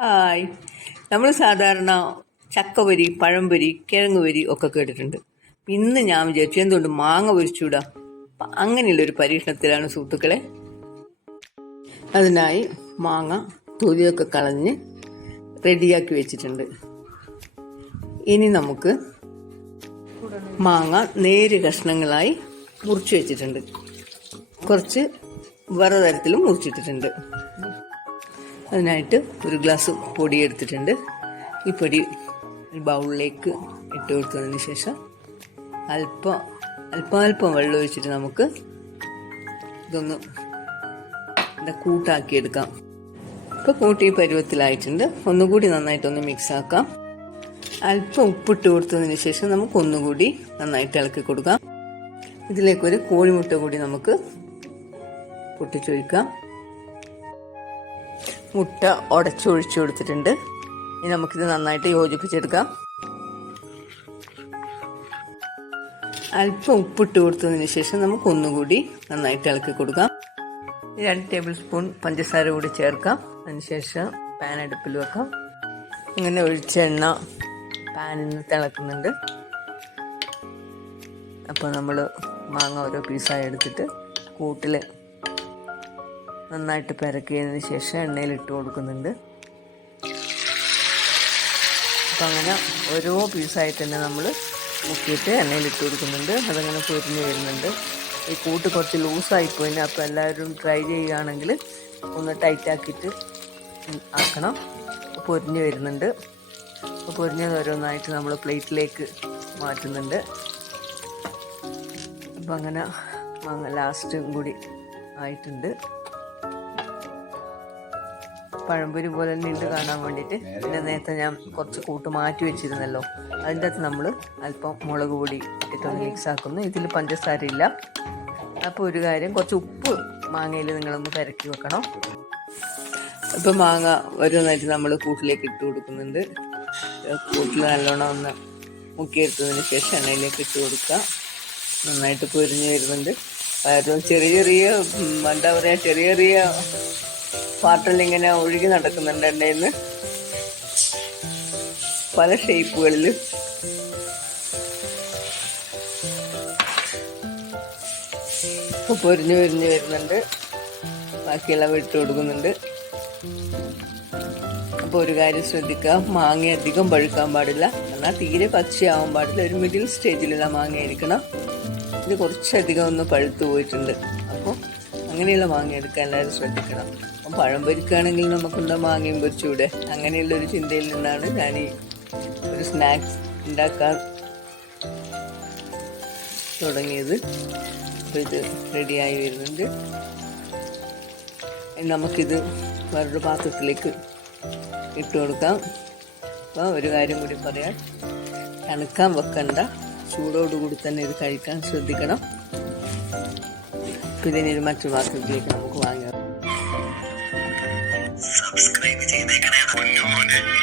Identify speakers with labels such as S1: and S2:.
S1: Hi. നമ്മൾ സാധാരണ ചക്കപൊരി പഴംപൊരി കിഴങ്ങുപൊരി ഒക്കെ കേട്ടിട്ടുണ്ട്. ഇന്ന് ഞാൻ വിചാരിച്ചു എന്തുകൊണ്ട് മാങ്ങ പൊരിച്ചൂടാ? അങ്ങനെയുള്ള അങ്ങനെയുള്ളൊരു പരീക്ഷണത്തിലാണ് സുഹൃത്തുക്കളെ. അതിനായി മാങ്ങ തൊലിയൊക്കെ കളഞ്ഞ് റെഡിയാക്കി വെച്ചിട്ടുണ്ട്. ഇനി നമുക്ക് മാങ്ങ നേര് കഷ്ണങ്ങളായി മുറിച്ച് വെച്ചിട്ടുണ്ട്. കുറച്ച് വേറെ തരത്തിലും മുറിച്ചിട്ടിട്ടുണ്ട്. അതിനായിട്ട് ഒരു ഗ്ലാസ് പൊടി എടുത്തിട്ടുണ്ട് ഈ പൊടി ഒരു ബൗളിലേക്ക് ഇട്ട് കൊടുത്തതിന് ശേഷം അല്പം അല്പാൽപ്പം വെള്ളം ഒഴിച്ചിട്ട് നമുക്ക് ഇതൊന്ന് എന്താ കൂട്ടാക്കി എടുക്കാം ഇപ്പോൾ കൂട്ടി പരുവത്തിലായിട്ടുണ്ട്. ഒന്നുകൂടി നന്നായിട്ടൊന്ന് മിക്സ് ആക്കാം. അല്പം ഉപ്പിട്ട് കൊടുത്തതിന് ശേഷം നമുക്ക് ഒന്നുകൂടി നന്നായിട്ട് ഇളക്കി കൊടുക്കാം. ഇതിലേക്കൊരു കോഴിമുട്ട കൂടി നമുക്ക് പൊട്ടിച്ചൊഴിക്കാം. മുട്ട ഉടച്ചൊഴിച്ചു കൊടുത്തിട്ടുണ്ട്. ഇനി നമുക്കിത് നന്നായിട്ട് യോജിപ്പിച്ചെടുക്കാം. അല്പം ഉപ്പിട്ട് കൊടുത്തതിന് ശേഷം നമുക്ക് ഒന്നുകൂടി നന്നായിട്ട് ഇളക്കി കൊടുക്കാം. രണ്ട് ടേബിൾ സ്പൂൺ പഞ്ചസാര കൂടി ചേർക്കാം. അതിനുശേഷം പാൻ അടുപ്പിൽ വെക്കാം. ഇങ്ങനെ ഒഴിച്ച എണ്ണ പാനിൽ നിന്ന് തിളക്കുന്നുണ്ട്. അപ്പോൾ നമ്മൾ മാങ്ങ ഓരോ പീസായി എടുത്തിട്ട് കൂട്ടിൽ നന്നായിട്ട് പെരക്കിയതിന് ശേഷം എണ്ണയിൽ ഇട്ട് കൊടുക്കുന്നുണ്ട്. അപ്പം അങ്ങനെ ഓരോ പീസായിട്ട് തന്നെ നമ്മൾ മുക്കിയിട്ട് എണ്ണയിൽ ഇട്ട് കൊടുക്കുന്നുണ്ട്. അതങ്ങനെ പൊരിഞ്ഞ് വരുന്നുണ്ട്. ഈ കൂട്ട് കുറച്ച് ലൂസായിപ്പോയി അപ്പോൾ എല്ലാവരും ട്രൈ ചെയ്യുകയാണെങ്കിൽ ഒന്ന് ടൈറ്റാക്കിയിട്ട് ആക്കണം. പൊരിഞ്ഞ് വരുന്നുണ്ട്. അപ്പോൾ പൊരിഞ്ഞത് ഓരോന്നായിട്ട് നമ്മൾ പ്ലേറ്റിലേക്ക് മാറ്റുന്നുണ്ട്. അപ്പം അങ്ങനെ ലാസ്റ്റും കൂടി ആയിട്ടുണ്ട്. പഴംപൊരി പോലെ തന്നെ ഉണ്ട് കാണാൻ വേണ്ടിയിട്ട് പിന്നെ നേരത്തെ ഞാൻ കുറച്ച് കൂട്ട് മാറ്റി വെച്ചിരുന്നല്ലോ. അതിന്റെ അകത്ത് നമ്മൾ അല്പം മുളക് പൊടി ഇട്ടിട്ടൊന്ന് മിക്സ് ആക്കുന്നു. ഇതിൽ പഞ്ചസാര ഇല്ല. അപ്പോൾ ഒരു കാര്യം കുറച്ച് ഉപ്പ് മാങ്ങയിൽ നിങ്ങളൊന്ന് പെരക്കി വെക്കണം. ഇപ്പം മാങ്ങ ഓരോന്നായിട്ട് നമ്മൾ കൂട്ടിലേക്ക് ഇട്ട് കൊടുക്കുന്നുണ്ട്. കൂട്ടിൽ നല്ലോണം ഒന്ന് മുക്കിയെടുത്തതിന് ശേഷം എണ്ണയിലേക്ക് ഇട്ട് കൊടുക്കുക. നന്നായിട്ട് പൊരിഞ്ഞ് വരുന്നുണ്ട്. ചെറിയ ചെറിയ എന്താ പറയുക ചെറിയ ചെറിയ പാർട്ടിൽ ഇങ്ങനെ ഒഴുകി നടക്കുന്നുണ്ട് എന്റെ ഇന്ന് പല ഷേപ്പുകളിൽ പൊരിഞ്ഞു പൊരിഞ്ഞു വരുന്നുണ്ട്. ബാക്കിയെല്ലാം ഇട്ട് കൊടുക്കുന്നുണ്ട്. അപ്പോൾ ഒരു കാര്യം ശ്രദ്ധിക്കുക മാങ്ങ അധികം പഴുക്കാൻ പാടില്ല. എന്നാൽ തീരെ പച്ചയാവാൻ പാടില്ല. ഒരു മിഡിൽ സ്റ്റേജിലുള്ള മാങ്ങ ആയിരിക്കണം. ഇത് കുറച്ചധികം ഒന്ന് പഴുത്തു പോയിട്ടുണ്ട്. അപ്പോൾ അങ്ങനെയുള്ള മാങ്ങ എടുക്കാൻ എല്ലാവരും ശ്രദ്ധിക്കണം. പഴം പൊരിക്കുകയാണെങ്കിൽ നമുക്കുണ്ടോ മാങ്ങയും പൊരിച്ചൂടെ? അങ്ങനെയുള്ള ഒരു ചിന്തയിൽ നിന്നാണ് ഞാൻ ഈ ഒരു സ്നാക്സ് ഉണ്ടാക്കാൻ തുടങ്ങിയത്. അപ്പോൾ ഇത് റെഡിയായി വരുന്നുണ്ട്. നമുക്കിത് വേറൊരു പാത്രത്തിലേക്ക് ഇട്ട് കൊടുക്കാം. അപ്പോൾ ഒരു കാര്യം കൂടി പറയാം. തണുക്കാൻ വെക്കണ്ട. ചൂടോടുകൂടി തന്നെ ഇത് കഴിക്കാൻ ശ്രദ്ധിക്കണം. ഇതിനൊരു മറ്റു പാത്രത്തിലേക്ക് നമുക്ക് വാങ്ങാം I'm subscribe to the channel.